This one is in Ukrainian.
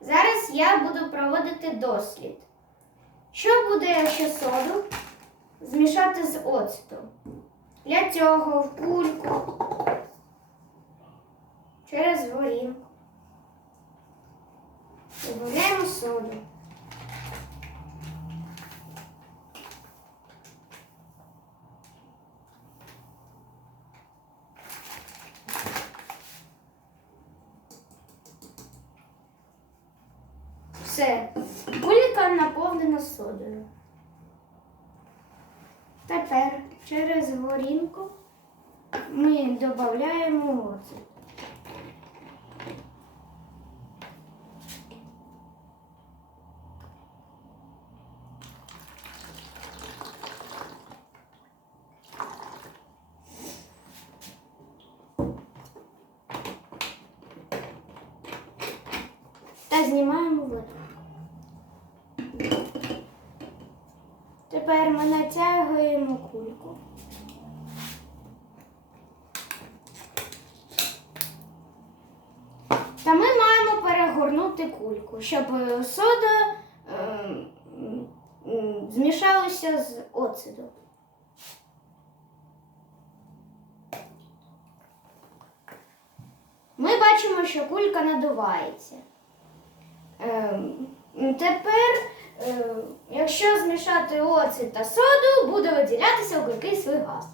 Зараз я буду проводити дослід. Що буде, якщо соду змішати з оцтом? Для цього в кульку через горінку. Додаємо соду. Все, кулька наповнена содою. Тепер через горінку ми додаємо оцет. Та знімаємо Тепер ми натягуємо кульку. Та ми маємо перегорнути кульку, щоб е, сода е, змішалася з оцидом. Ми бачимо, що кулька надувається. Ем, Тепер, е, якщо змішати оцет та соду, буде виділятися у свій газ.